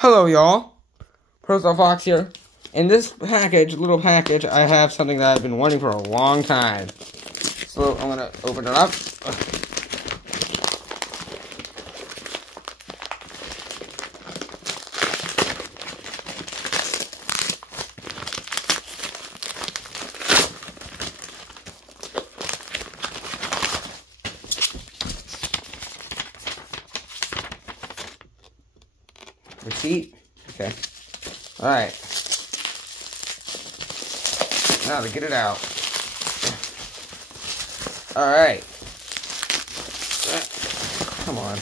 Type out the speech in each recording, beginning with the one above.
Hello, y'all. Personal Fox here. In this little package, I have something that I've been wanting for a long time. So I'm gonna open it up. Receipt. Okay. Alright. Now to get it out. Alright. Come on.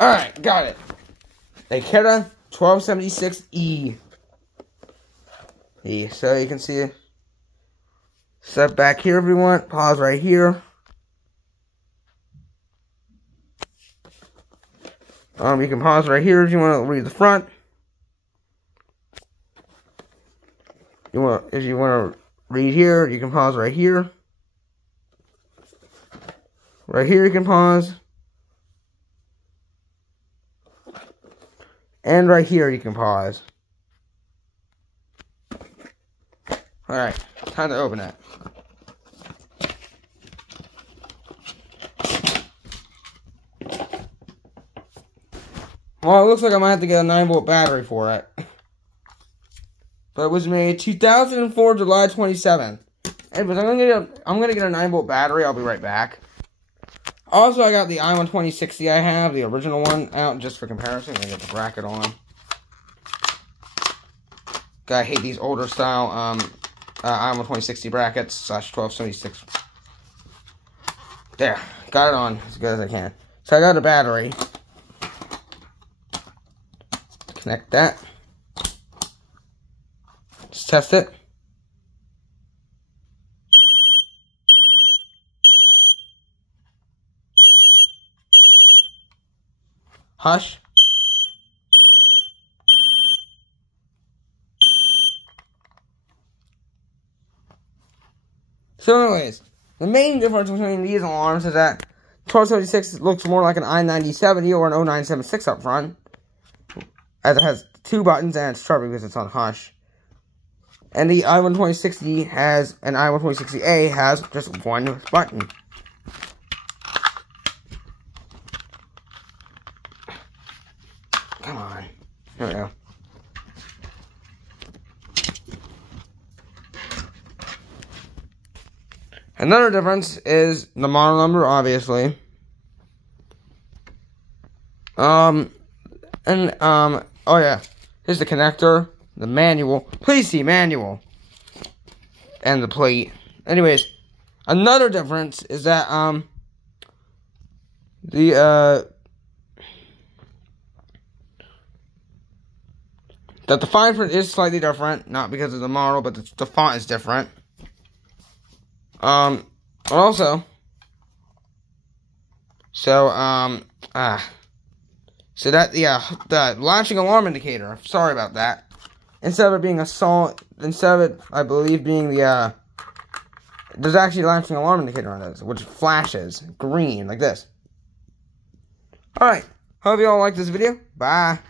Alright, got it. A Kidde 1276E. So you can see it. Set back here if you want. Pause right here. You can pause right here if you want to read the front. If you want to read here, you can pause right here. Right here you can pause. And right here you can pause. Alright, time to open it. Well, it looks like I might have to get a 9-volt battery for it. But it was made 2004, July 27th. Anyways, I'm gonna get a 9-volt battery. I'll be right back. Also, I got the i12060 I have, the original one, out just for comparison. I'm gonna get the bracket on. I hate these older style i12060 brackets / 1276. There, got it on as good as I can. So I got a battery. Connect that. Just test it. Hush. So anyways, the main difference between these alarms is that 1276 looks more like an i9070 or an 0976 up front, as it has 2 buttons and it's sharp because it's on hush. And the i12060 has, an i12060A has just 1 button. Come on. There we go. Another difference is the model number, obviously. Oh yeah, here's the connector, the manual. Please see manual. And the plate. Anyways, another difference is that, that the fine print is slightly different, not because of the model, but the font is different. So that, the latching alarm indicator, sorry about that. Instead of it being instead of it, I believe, being there's actually a latching alarm indicator on this, which flashes green, like this. Alright, hope you all like this video. Bye.